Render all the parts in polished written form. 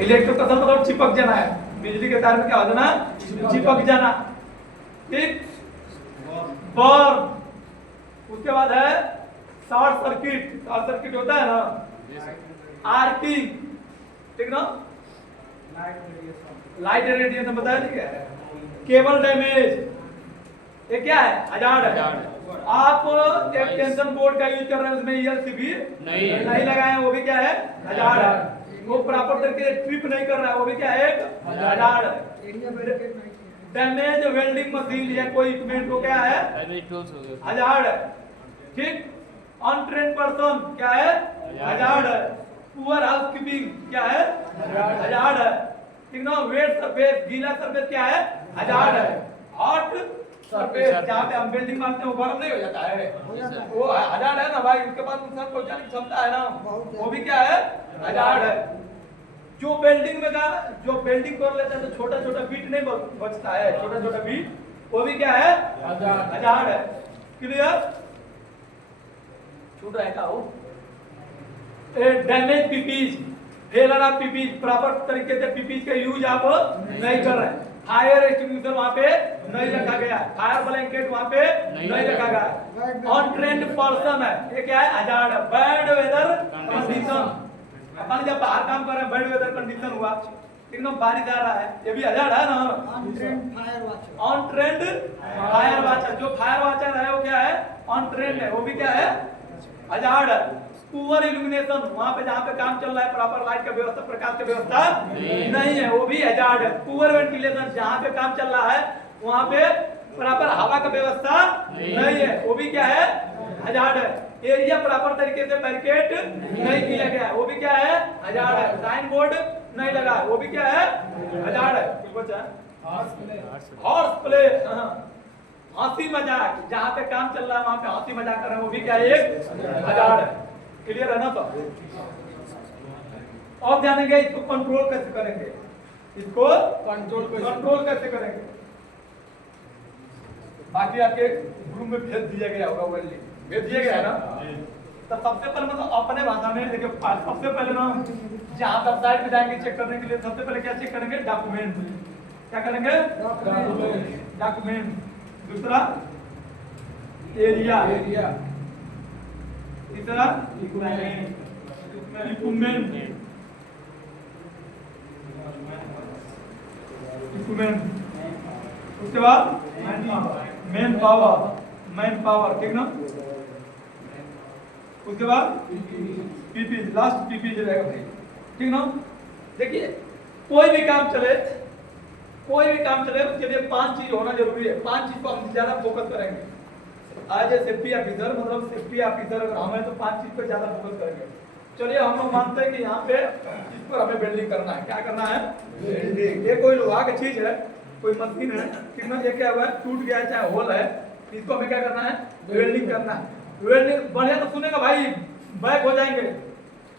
इलेक्ट्रोकशन मतलब चिपक जाना है, बिजली के तार में क्या हो जाना, चिपक जाना, ठीक। बर्न, उसके बाद है शॉर्ट सर्किट, शॉर्ट सर्किट होता है ना, आर्किंग, ठीक ना, लाइट रेडिएशन बताया नहीं क्या है, केबल डैमेज, ये क्या है, हजार्ड है। आप एक्सटेंशन बोर्ड का यूज कर रहे हैं, उसमें ईएलसीबी नहीं लगाए हैं, वो भी क्या है, हजार्ड है। वो प्रॉपर तरीके से ट्रिप नहीं कर रहा है, वो भी क्या है, हजार्ड है। डैमेज वेल्डिंग मशीन या कोई इक्विपमेंट को क्या है, हजार्ड है, ठीक। अनट्रेन्ड पर्सन क्या है, हजार्ड है। पुअर हाउसकीपिंग क्या है, हजार्ड है, ठीक ना। वेट सरफेस, गीला सरफेस क्या है, हजार्ड है। हॉट सरफेस, जहाँ पे हम वेल्डिंग मारते हैं वो गर्म नहीं हो जाता है, वो हजार्ड है ना भाई, उसके पास नुकसान पहुंचाने की क्षमता है ना, वो भी क्या है, हजार्ड है। जो वेल्डिंग में का, जो वेल्डिंग कर लेता है तो छोटा छोटा बीट नहीं बचता है, छोटा छोटा बीट, वो भी क्या है, हजार्ड है। क्लियर, छूट रहा है क्या वो। Damage PPs, failure of PPs, proper तरीके से पीपीज का यूज आप नहीं कर रहे हैं। फायर एक्सटिंग्विशर वहां पे नहीं रखा गया, फायर ब्लैंकेट वहां पे नहीं रखा गया। अनट्रेन्ड पर्सन है, ये क्या है, हजार्ड है। बैड वेदर कंडीशन, अपन जब बाहर काम कर रहे हैं, बैड वेदर कंडीशन हुआ, एकदम बारिश आ रहा है, ये भी हजार्ड है ना। अनट्रेन्ड फायर वाचर, जो फायर वाचर है वो क्या है, अनट्रेन्ड है, वो भी क्या है, हजार्ड है। पुअर इल्यूमिनेशन, वहां पे जहां पे काम चल रहा है प्रॉपर लाइट का व्यवस्था, प्रकाश की व्यवस्था नहीं है, वो भी हजार्ड है। पुअर वेंटिलेशन, जहां पे काम चल रहा है वहां पे प्रॉपर हवा का व्यवस्था नहीं है, वो भी क्या है, हजार्ड है। एरिया प्रॉपर तरीके से बैरिकेड नहीं किया गया है, वो भी क्या है, हजार्ड है। साइन बोर्ड नहीं लगा है, वो भी क्या है, हजार्ड है। हॉर्स प्ले, हंसी मजाक, जहां पे काम चल रहा है वहां पे हंसी मजाक कर रहे हैं, वो भी क्या है, एक हजार्ड है। क्लियर है ना। तो अब जानेंगे इसको कंट्रोल कैसे करेंगे, इसको कंट्रोल कैसे करेंगे। बाकी आपके ग्रुप में भेज दिया गया होगा, वेल्डिंग भेज दिया गया है ना। तो सबसे पहले मतलब अपने भाषा में देखिए, सबसे पहले ना जहां वेबसाइट पे जाएंगे चेक करने के लिए, सबसे पहले क्या चेक करेंगे, डॉक्यूमेंट। क्या करेंगे, डॉक्यूमेंट। दूसरा एरिया, तीसरा इक्विपमेंट, उसके बाद मैन पावर, ठीक ना। उसके बाद पीपी, लास्ट पीपी रहेगा भाई, ठीक ना। देखिए कोई भी काम चले, उसके लिए 5 चीज होना जरूरी है। 5 चीज को हम ज्यादा फोकस करेंगे। आज सेफ्टी ऑफिसर, मतलब सेफ्टी ऑफिसर अगर हम है तो 5 चीज पर ज्यादा फोकस करेंगे। चलिए हम लोग मानते हैं कि यहाँ पे इस पर हमें वेल्डिंग करना है। क्या करना है, वेल्डिंग। ये कोई लोहा की चीज है, कोई मशीन है, कितना ये क्या हुआ है, टूट गया है चाहे होल है, इसको हमें क्या करना है, वेल्डिंग करना है। वेल्डिंग बढ़िया तो सुनेगा भाई, बैक हो जाएंगे,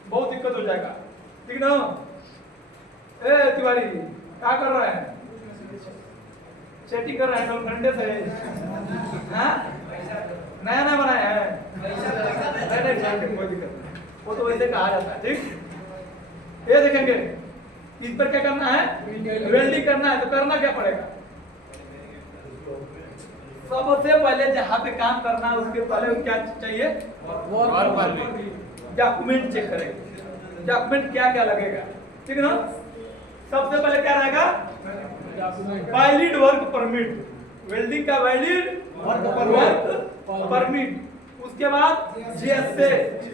बहुत दिक्कत हो जाएगा, ठीक ना। ए तिवारी क्या कर रहा है, सेटिंग कर रहा है, ठंडे से नया नया बनाया है, नहीं कोई दिक्कत नहीं, वो तो वैसे कहा जाता है, ठीक। ये देखेंगे इस पर क्या करना है, वेल्डिंग करना है। तो करना क्या पड़ेगा, सबसे पहले जहां पे काम करना है उसके पहले क्या चाहिए, डॉक्यूमेंट चेक करेंगे, डॉक्यूमेंट क्या क्या लगेगा, ठीक है ना। सबसे पहले क्या रहेगा, वैलिड वर्क परमिट, वेल्डिंग का वैलिड वर्क परमिट। उसके बाद जीएसए,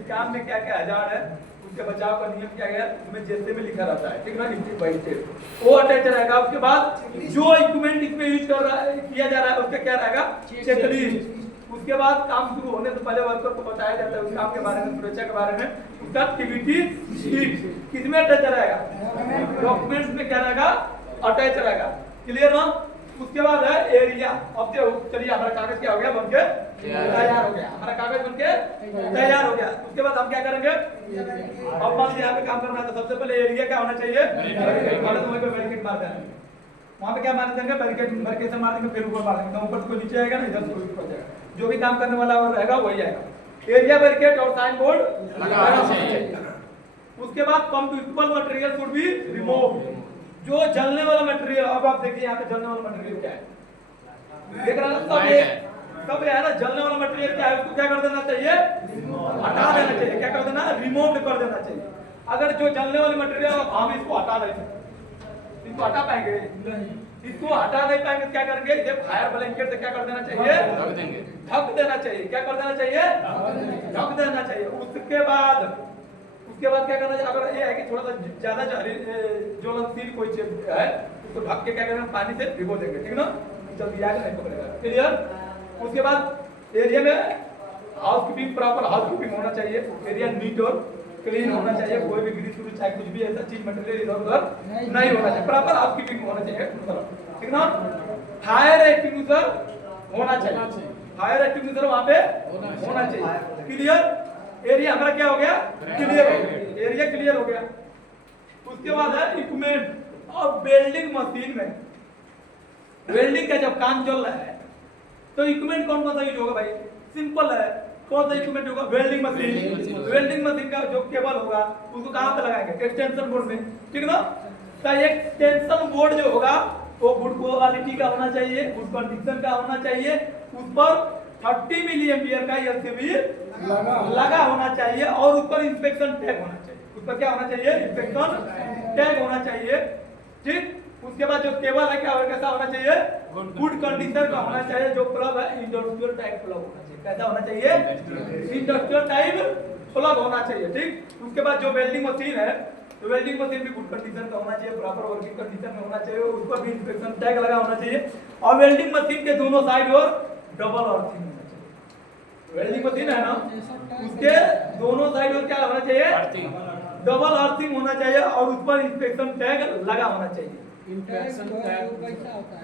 काम में क्या क्या हजार्ड है उसके बचाव का नियम क्या गया, उसमें जीएसए में लिखा रहता है, ठीक ना, स्टेप बाय स्टेप, वो अटैच रहेगा। उसके बाद जो इक्विपमेंट इसमें यूज कर रहा है, किया जा रहा है, उसका क्या रहेगा, चेकलिस्ट। उसके बाद काम शुरू होने से पहले वर्कर को बताया जाता है उस काम के बारे में, सुरक्षा के बारे में, उसका एक्टिविटी शीट किसमें अटैच रहेगा, डॉक्यूमेंट्स में क्या रहेगा, अटैच रहेगा। क्लियर ना। उसके बाद है एरिया। अब चलिए हमारा कागज क्या हो गया, बनके तैयार हो गया, हमारा कागज बनके तैयार हो गया। उसके बाद हम क्या करेंगे, अब मान यहाँ पे काम करना है तो सबसे पहले एरिया क्या होना चाहिए, बैरिकेड मार देंगे, वहाँ पे क्या मार देंगे, बैरिकेड मार देंगे, फिर ऊपर मार देंगे, तो ऊपर से कोई नीचे आएगा ना, इधर से कोई ऊपर जाएगा, जो भी काम करने वाला रहेगा वही आएगा। एरिया बैरिकेड और साइन बोर्ड लगाना चाहिए। उसके बाद computable material should be remove. जो जलने वाला मटेरियल, अब आप देखिए यहाँ पे जलने वाला मटेरियल क्या है, देख रहा है सब है ना, जलने वाला मटेरियल क्या है, उसको क्या कर देना चाहिए, हटा देना चाहिए। क्या कर देना, रिमूव कर देना चाहिए। अगर जो जलने वाले मटेरियल हम इसको हटा नहीं सकते, इसको हटा पाएंगे इसको हटा नहीं पाएंगे, क्या करेंगे, ये फायर ब्लैंकेट से क्या कर देना चाहिए, ढक देना चाहिए। क्या कर देना चाहिए, ढक देना चाहिए। उसके बाद क्या करना चाहिए, अगर ये है कि थोड़ा सा ज्यादा ज्वलनशील कोई चीज है तो ढक के क्या करेंगे, पानी से भिगो देंगे, ठीक ना, जल्दी आग नहीं पकड़ेगा। क्लियर। उसके बाद एरिया में हाउसकीपिंग, प्रॉपर हाउसकीपिंग होना चाहिए, एरिया नीट और क्लीन होना चाहिए, कोई भी ग्रीस चाहे कुछ भी ऐसा चीज मटेरियल इधर उधर नहीं होना चाहिए, प्रॉपर हाउसकीपिंग होना चाहिए, ठीक ना। फायर एक्सटिंग्विशर होना चाहिए, फायर एक्सटिंग्विशर वहां पे होना चाहिए। क्लियर। एरिया हमारा क्या हो गया, क्लियर हो गया, एरिया क्लियर हो गया। उसके बाद है इक्विपमेंट। और वेल्डिंग मशीन में, वेल्डिंग का जब काम चल रहा है तो इक्विपमेंट कौन कौन सा यूज होगा भाई, सिंपल है, कौन सा इक्विपमेंट होगा, वेल्डिंग मशीन। वेल्डिंग मशीन का जो केबल होगा उसको कहां पे लगाएंगे, एक्सटेंशन बोर्ड में, ठीक ना। तो एक्सटेंशन बोर्ड जो होगा वो गुड क्वालिटी का होना चाहिए, गुड कंडीशन का होना चाहिए, उस पर 30 मिली एम्पियर का एलसीबी लगा होना चाहिए और उस पर इंस्पेक्शन टैग होना चाहिए। उस पर क्या होना चाहिए, इंस्पेक्शन टैग होना चाहिए, ठीक। उसके बाद जो केबल है क्या कैसा होना चाहिए, गुड कंडीशन का होना चाहिए। जो प्लग है इंडस्ट्रियल टाइप प्लग होना चाहिए, कैसा होना चाहिए, इंडस्ट्रियल टाइप प्लग होना चाहिए, ठीक। उसके बाद जो वेल्डिंग मशीन है तो वेल्डिंग मशीन भी गुड कंडीशन का होना चाहिए, प्रॉपर वर्किंग कंडीशन में होना चाहिए, उस पर भी इंस्पेक्शन टैग लगा होना चाहिए। और वेल्डिंग मशीन के दोनों साइड और डबल अर्थिंग होना चाहिए। वेल्डिंग मशीन है ना, उसके दोनों साइड और क्या होना चाहिए, डबल अर्थिंग होना चाहिए और उस पर इंस्पेक्शन टैग लगा होना चाहिए।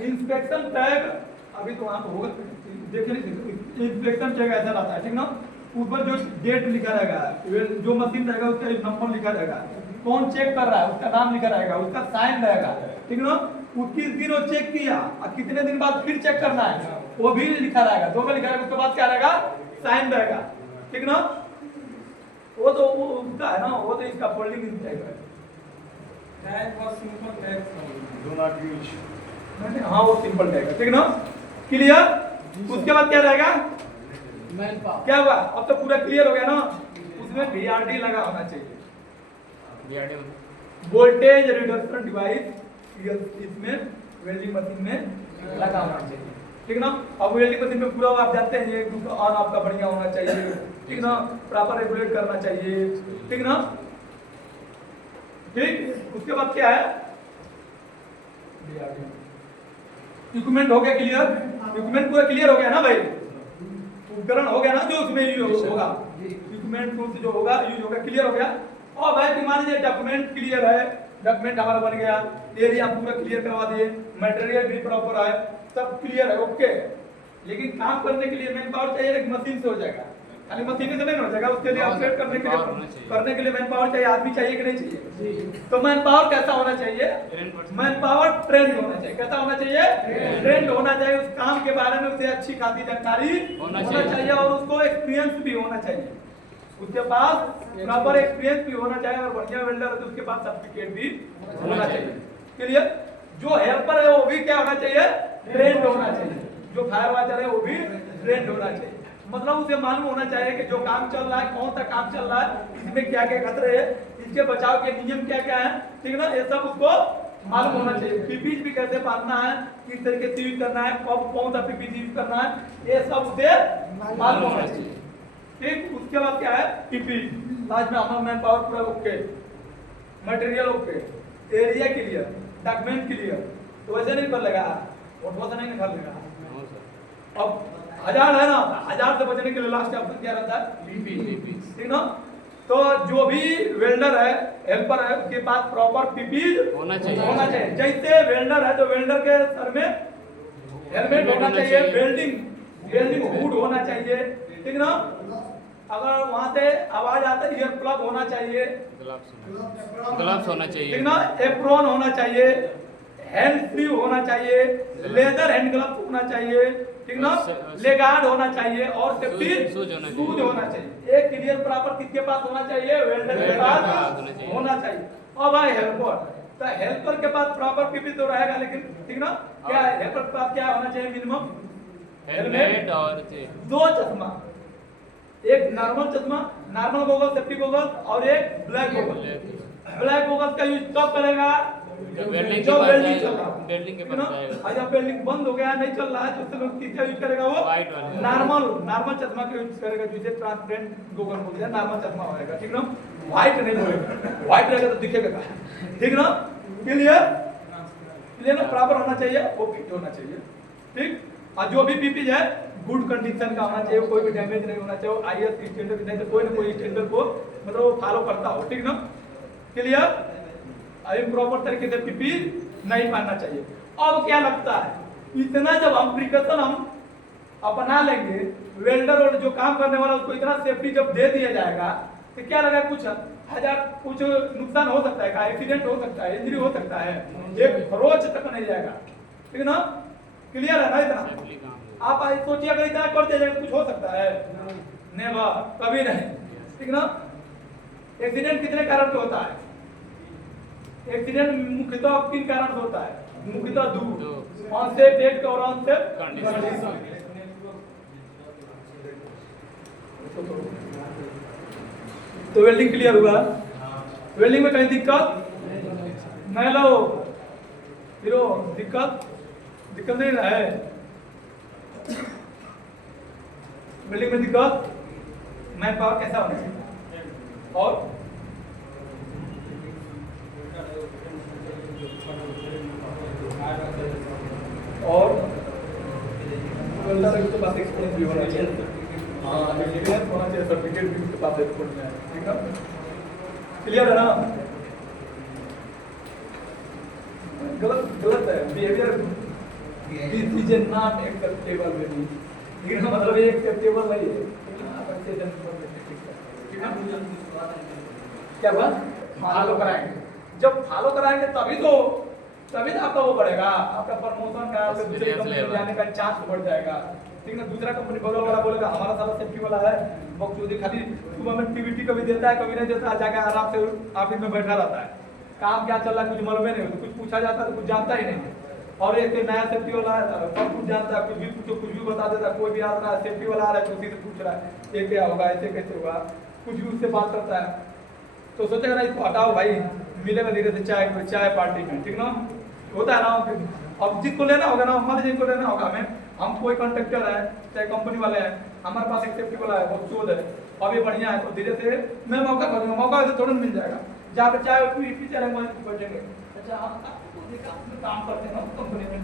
इंस्पेक्शन टैग अभी तो वहां होगा, देख लीजिए, इंस्पेक्शन टैग ऐसा रहता है, ठीक ना। ऊपर जो डेट लिखा रहेगा, जो मशीन रहेगा उसका नंबर लिखा रहेगा, कौन चेक कर रहा है उसका नाम लिखा रहेगा, उसका साइन रहेगा, ठीक ना। वो किस दिन वो चेक किया और कितने दिन बाद फिर चेक करना है वो भी लिखा रहेगा, दो में लिखा रहेगा। उसके बाद क्या रहेगा, साइन रहेगा, ठीक ना। वो तो वो उसका है ना, वो तो इसका फोल्डिंग टाइप है, हाँ वो सिंपल रहेगा, ठीक ना। क्लियर। उसके बाद क्या रहेगा, क्या हुआ, अब तो पूरा क्लियर हो गया ना। उसमें VRD लगा होना चाहिए, वोल्टेज रिडक्शन डिवाइस, इसमें वेल्डिंग मशीन में लगा होना चाहिए, ठीक ना। अब वेल्डिंग मशीन में पूरा आप जानते हैं ये ऑन ऑफ का बढ़िया होना चाहिए, ठीक ना, प्रॉपर रेगुलेट करना चाहिए, ठीक ना, ठीक। उसके बाद क्या है, इक्विपमेंट हो गया क्लियर, इक्विपमेंट पूरा क्लियर हो गया ना भाई, उपकरण हो गया ना जो उसमें यूज होगा, इक्विपमेंट टूल्स जो होगा यूज होगा, क्लियर हो गया। और भाई मान लीजिए डॉक्यूमेंट क्लियर है, डॉक्यूमेंट हमारा बन गया, एरिया पूरा क्लियर करवा दिए, मटेरियल भी प्रॉपर है, सब क्लियर है, ओके। लेकिन काम करने के लिए मैन पावर चाहिए, एक मशीन से हो जाएगा, खाली मशीन से नहीं हो जाएगा, उसके लिए ऑपरेट करने के लिए मैन पावर चाहिए, आदमी चाहिए कि नहीं चाहिए। तो मैन पावर कैसा होना चाहिए, मैन पावर ट्रेंड होना चाहिए, कैसा होना चाहिए, ट्रेंड होना चाहिए, उस काम के बारे में उसे अच्छी खासी जानकारी होना चाहिए और उसको एक्सपीरियंस भी होना चाहिए, उसके पास प्रॉपर एक्सपीरियंस भी होना चाहिए, और बढ़िया वेल्डर है तो उसके पास सर्टिफिकेट भी होना चाहिए, क्लियर। जो हेल्पर है वो भी क्या होना चाहिए, ट्रेंड होना चाहिए, जो फायर वाचर है वो भी ट्रेंड होना चाहिए, मतलब उसे मालूम होना चाहिए कि जो काम चल रहा है, कौन सा काम चल रहा है, इसमें क्या क्या खतरे हैं, इसके बचाव के नियम क्या क्या है, ठीक ना, ये सब उसको मालूम होना चाहिए। पीपीज भी कैसे बांधना है, किस तरीके से यूज करना है, कब कौन सा पीपीज यूज करना है, ये सब उसे मालूम होना चाहिए, ठीक। उसके बाद क्या है, पीपीज, लास्ट में हमारा मैन पावर पूरा okay, material okay, area clear, document clear, तो वैसे नहीं कर लेगा, फोटो से नहीं निकाल लेगा। अब 1000 है ना, 1000 से बचने के लिए लास्ट ऑप्शन क्या रहता है, पीपी, ठीक ना। तो जो भी वेल्डर है, हेल्पर है, उसके पास प्रॉपर पीपीज होना चाहिए। जैसे वेल्डर है तो वेल्डर के सर में हेलमेट होना चाहिए, वेल्डिंग हुड होना चाहिए, ठीक ना। अगर वहां से आवाज आता है ईयर प्लग होना चाहिए, ग्लव्स होना चाहिए, ठीक ना, एप्रॉन होना चाहिए, हैंड फ्री होना चाहिए, लेदर हैंड ग्लव्स होना चाहिए, ठीक ना, लेगार्ड होना चाहिए और सेफ्टी शूज होना चाहिए। एक क्लियर प्रॉपर किसके पास होना चाहिए? वेल्डर के पास होना चाहिए। और भाई हेल्पर, तो हेल्पर के पास प्रॉपर पीपी तो रहेगा, लेकिन ठीक ना, क्या हेल्पर के पास क्या होना चाहिए? मिनिमम हेलमेट और 2 चश्मा, एक नॉर्मल चश्मा, नॉर्मल गोगल, सेफ्टी गोगल, और एक ब्लैक गोगल। ब्लैक गोगल का यूज कब करेगा? जब वेल्डिंग चल रहा है, वेल्डिंग के पास जाएगा। जब वेल्डिंग बंद हो गया, नहीं चल रहा है, तो उससे लोग किसका यूज करेगा? वो नॉर्मल चश्मा का यूज करेगा, जिसे ट्रांसपेरेंट गोगल बोलते हैं, नॉर्मल चश्मा होएगा, ठीक ना, व्हाइट नहीं होएगा। व्हाइट रहेगा तो दिखेगा, ठीक ना, क्लियर ना, प्रॉपर होना चाहिए, ओके होना चाहिए, ठीक। और जो भी पीपी है गुड कंडीशन का होना चाहिए, कोई भी डैमेज नहीं होना चाहिए, आईएस स्टैंडर्ड नहीं, तो कोई ना कोई स्टैंडर्ड को मतलब वो फॉलो करता हो, ठीक ना, क्लियर। प्रॉपर तरीके से पीपी नहीं पहनना चाहिए। अब क्या लगता है, इतना जब हम प्रिकॉशन हम अपना लेंगे, वेल्डर और जो काम करने वाला उसको इतना सेफ्टी जब दे दिया जाएगा, तो क्या लगा कुछ कुछ नुकसान हो सकता है, एक्सीडेंट हो सकता है, इंजरी हो सकता है, एक रोज तक नहीं जाएगा, ठीक ना, क्लियर है ना। इतना आप सोचिए, अगर इतना कर दिया जाएगा कुछ हो सकता है? नेवर, कभी नहीं, ठीक ना। एक्सीडेंट कितने कारण से होता है? एक्सीडेंट मुख्यतः 3 कारण से होता है, मुख्यतः 2, अनसेफ एक्ट और अनसेफ कंडीशन। तो वेल्डिंग क्लियर हुआ? वेल्डिंग में कहीं दिक्कत नहीं लो हीरो, दिक्कत नहीं रहा है वेल्डिंग में। दिक्कत मैन पावर कैसा होना चाहिए, और के पास एक्सपीरियंस भी होना चाहिए, हाँ एक्सपीरियंस होना चाहिए, सर्टिफिकेट भी उसके पास एक्सपीरियंस है, ठीक है, क्लियर है ना। गलत है behaviour, this is not acceptable baby, लेकिन मतलब ये एक्सेप्टेबल नहीं है, क्या बात फॉलो कराएंगे, जब फॉलो कराएंगे तभी तो आपका वो बढ़ेगा, आपका प्रमोशन का, आपके दूसरे कंपनी में जाने का चांस बढ़ जाएगा, ठीक ना। दूसरा कंपनी बगल वाला बोलेगा हमारा सारा सेफ्टी वाला है, बकचोदी खाली सुबह में टीवीटी कभी देता है, कभी नहीं देता है, जाके आराम से ऑफिस में बैठा रहता है, काम क्या चल रहा है कुछ मालूम नहीं, कुछ पूछा जाता है तो कुछ जानता ही नहीं। और एक नया सेफ्टी वाला है, सब कुछ जानता है, कुछ भी पूछो कुछ भी बता देता है, कोई भी आ रहा है सेफ्टी वाला आ रहा है तो उसी से पूछ रहा है ये क्या होगा, ऐसे कैसे होगा, कुछ भी उससे बात करता है, तो सोचेगा ना इसको हटाओ भाई, मिलेगा धीरे से चाय पार्टी में, ठीक ना, होता है ना। अब जिसको लेना होगा ना, मान लीजिए जिसको लेना होगा हमें, हम कोई कॉन्ट्रैक्टर है चाहे कंपनी वाले हैं, हमारे पास एक सेफ्टी वाला है, वो चोद है, अभी बढ़िया है, तो धीरे से मैं मौका खोजूंगा, मौका ऐसे थोड़ा मिल जाएगा, जहाँ पे चाहे पीछे बैठेंगे, अच्छा काम करते हैं कंपनी में,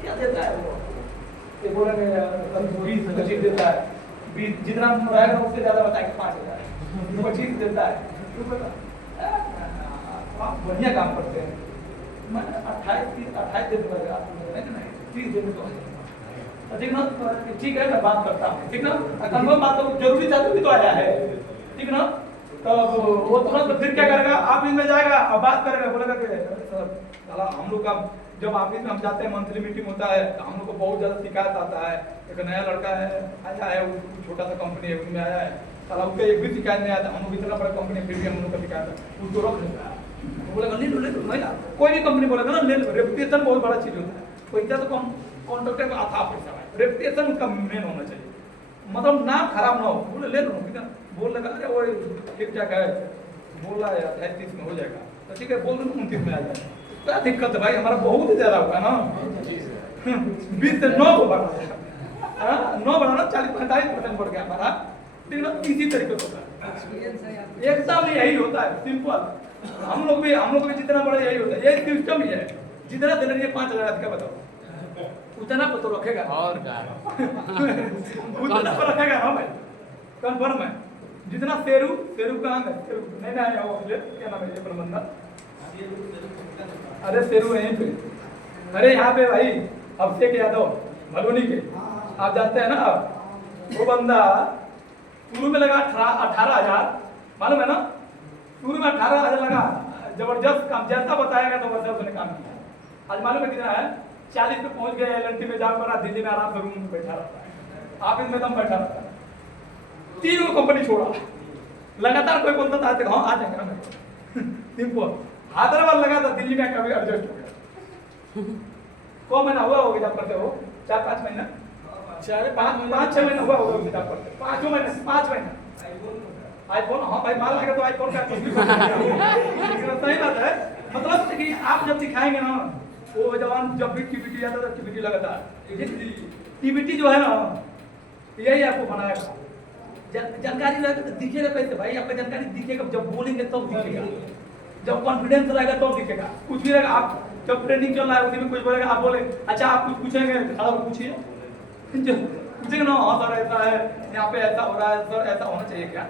क्या देता है वो, ये बोलेंगे 20-25 देता है, 20 जितना रहेगा उससे ज्यादा बताएंगे 5,000 25 देता है, बढ़िया काम करते हैं, मैं 28 दिन लगेगा, 30 दिन तो ठीक ना, ठीक है मैं बात करता हूँ, ठीक ना, कंफर्म बात करो, जरूरी था भी तो आया है, ठीक ना, तो वो तुरंत फिर क्या करेगा, ऑफिस में जाएगा और बात करेगा, बोलेगा कि सर हम लोग का जब ऑफिस में हम जाते हैं मंथली मीटिंग होता है, हम लोग को बहुत ज्यादा शिकायत आता है, एक नया लड़का है आया है, छोटा सा कंपनी है उसमें आया है, साला उसका एक भी शिकायत नहीं आता, हम लोग इतना बड़ा कंपनी फिर भी हम लोग का शिकायत है, उसको रख लेता है, बोलेगा ले लो नहीं ना, कोई भी कंपनी बोलेगा ना ले लो, रेपुटेशन बहुत बड़ा चीज होता है, कोई तो कॉन्ट्रैक्टर का अथाह पैसा है, रेपुटेशन उसका मेन होना चाहिए, मतलब नाम खराब ना हो, बोले ले लो, ठीक है, बोल लगा अरे वो ठीक ठाक है, बोल रहा है 28-30 में हो जाएगा, तो ठीक है बोल दो 29 में आ जाएगा, क्या दिक्कत है भाई, हमारा बहुत ही ज्यादा होगा ना 20 से 9 बढ़ा, 9 बढ़ा ना 40-45% बढ़ गया हमारा, ठीक ना, इसी तरीके से होता है, एकदम यही होता है सिंपल, हम लोग भी जितना बड़ा यही होता है, ये सिस्टम ही है, जितना दे रही है 5,000 का बताओ, उतना पर तो रखेगा और क्या उतना पर रखेगा ना भाई, कंफर्म है, जितना शेरू कहाँ है, शेरू नहीं ना आया वो, क्या नाम है ये बंदा, अरे शेरू यहीं पे, अरे यहाँ पे भाई अभिषेक यादव भलूनी के, आप जानते हैं ना, वो बंदा शुरू में लगा 18,000, मालूम है ना, शुरू में 18,000 लगा, जबरदस्त काम, जैसा बताएगा तो वैसा उसने काम किया, आज मालूम है कितना है? 40 पे पहुंच गया एलएनटी में जाकर बना, दिल्ली में आराम से रूम में बैठा रहता है, ऑफिस में दम बैठा रहता है। 3 कंपनी छोड़ा, लगातार कोई बोलता था हाँ आ जाएगा ना सिंपल। हैदराबाद लगा था, दिल्ली में कभी एडजस्ट हो गया। को महीना हुआ होगा जब करते हो? 4-5 महीना, 5-6 महीना हुआ होगा जब करते, 5 महीना। आईफोन, हाँ भाई माल लगा तो आईफोन का कुछ भी सही बात है। मतलब कि आप जब दिखाएंगे ना, वो जवान जब भी टीबीटी आता था, टीबीटी लगाता है। टीबीटी जो है ना, यही आपको बनाएगा। जानकारी रहेगा तो दिखेगा कैसे भाई? आपका जानकारी दिखेगा जब बोलेंगे तब दिखेगा, जब कॉन्फिडेंस रहेगा तब दिखेगा। कुछ भी रहेगा, आप जब ट्रेनिंग चल रहा है उसी में कुछ बोलेगा, आप बोले अच्छा आप कुछ पूछेंगे, खड़ा होकर पूछिए, पूछेंगे ना हाँ सर ऐसा है, यहाँ पे ऐसा हो रहा है सर, ऐसा होना चाहिए क्या,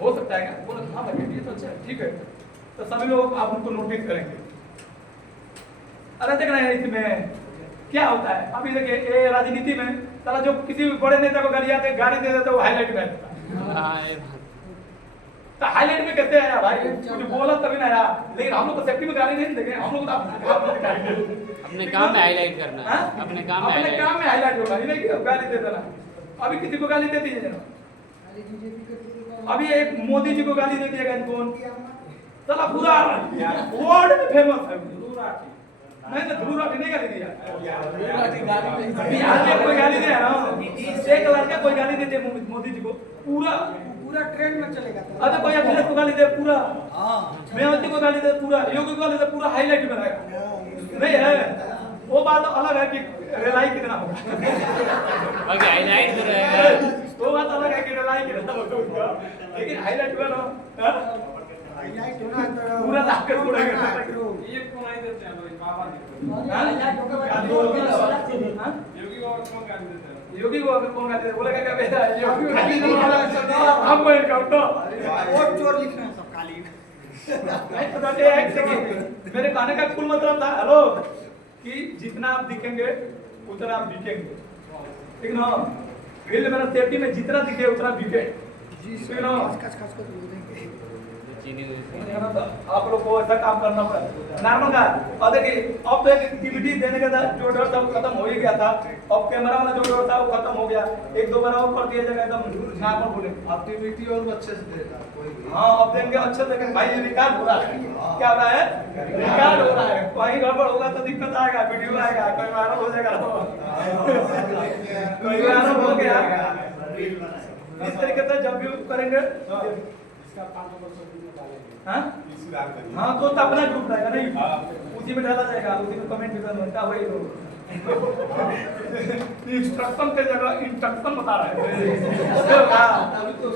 हो सकता है क्या? बोले हाँ भाई ये तो अच्छा है, ठीक है। तो सभी लोग आप उनको नोटिस करेंगे। अरे देख रहे हैं इसमें क्या होता है? अभी देखिए ये राजनीति में साला जो किसी बड़े नेता को गाड़ी दे देता है, वो हाईलाइट में आता है। तो हाईलाइट में कैसे आया भाई? कुछ बोला तभी ना आया। लेकिन हम लोग को सेफ्टी में गाड़ी नहीं देंगे, हम लोग अपने काम में हाईलाइट करना है, अपने काम में हाईलाइट होगा, नहीं कि गाली दे देना। अभी किसी को गाली दे दीजिए ना, अभी एक मोदी जी को गाली दे दिएगा कौन? साला पूरा वर्ल्ड में फेमस है। नहीं तो धूराटी नहीं गाली दिया, बिहार में कोई गाली दिया ना, एक लड़का कोई गाली देते मोदी जी को, पूरा ट्रेंड में चलेगा। अरे कोई अखिलेश को गाली दे पूरा, मायावती को गाली दे पूरा, योगी को गाली दे पूरा, हाईलाइट में रहेगा। नहीं है वो बात अलग है कि रिलाई कितना होगा, ओके हाईलाइट तो रहेगा, वो बात अलग है कि रिलाई कितना होगा, लेकिन हाईलाइट में ना हाईलाइट होना तो पूरा ताकत उड़ेगा। ये कौन आई देते हैं भाई बाबा योगी को अगर कौन गाली दे बोलेगा क्या बेटा योगी को गाली दे, हम कोई काउंटो और चोर लिखना है सब काली। नहीं पता नहीं है कि मेरे कहने का कुल मतलब था हेलो कि जितना आप दिखेंगे उतना आप बिकेंगे, ठीक ना? फील्ड में सेफ्टी में जितना दिखे उतना बिके, ठीक ना? खास को बोल देंगे आप लोग को ऐसा काम करना पड़ा नॉर्मल का। और देखिए अब तो एक्टिविटी देने का जो डर था वो खत्म हो ही गया था, अब कैमरा वाला जो डर था वो खत्म हो गया। 1-2 बार और कर दिया जाएगा एकदम नॉर्मल बोले एक्टिविटी और अच्छे से देगा कोई। हाँ अब देंगे अच्छे से भाई, रिकॉर्ड हो रहा है, क्या हो रहा है? रिकॉर्ड हो रहा है, कहीं गड़बड़ होगा तो दिक्कत आएगा, वीडियो आएगा, कोई वायरल हो जाएगा, कोई वायरल हो गया। इस तरीके से जब भी करेंगे हाँ हाँ तो अपना ग्रुप रहेगा नहीं, उसी में डाला जाएगा, उसी में कमेंट भी बनता है वही लोग इंस्ट्रक्शन के जगह इंस्ट्रक्शन बता रहे हैं। अभी तो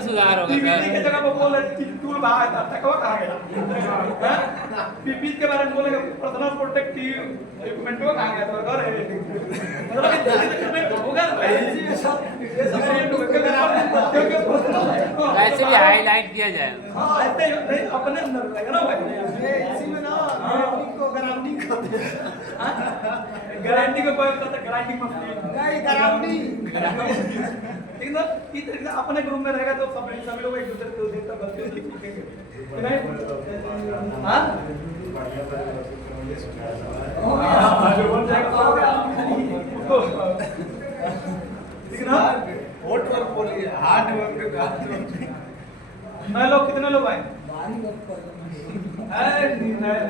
सुधार होगा पीपीटी के जगह वो बोल रहे टूल बाहर था, टकवा कहाँ गया? पीपीटी के बारे में बोलेंगे पर्सनल प्रोटेक्टिव इक्विपमेंट को कहाँ गया? तो घर है मतलब होगा वैसे भी हाईलाइट किया जाए। हाँ ऐसे नहीं अपने अंदर रहेगा ना भाई, इसी में ना गारंटी को गारंटी को कोई कहता है गारंटी मत नहीं गारंटी ठीक ना? इस तरीके से अपने ग्रुप में रहेगा तो सभी लोग एक दूसरे को देखकर गलती सीखेंगे नहीं? हाँ जो बोल जाएगा ठीक ना? वोट वर्क बोलिए, हार्ड वर्क। मैं लोग कितने लोग आए? भारी वक्त पर नहीं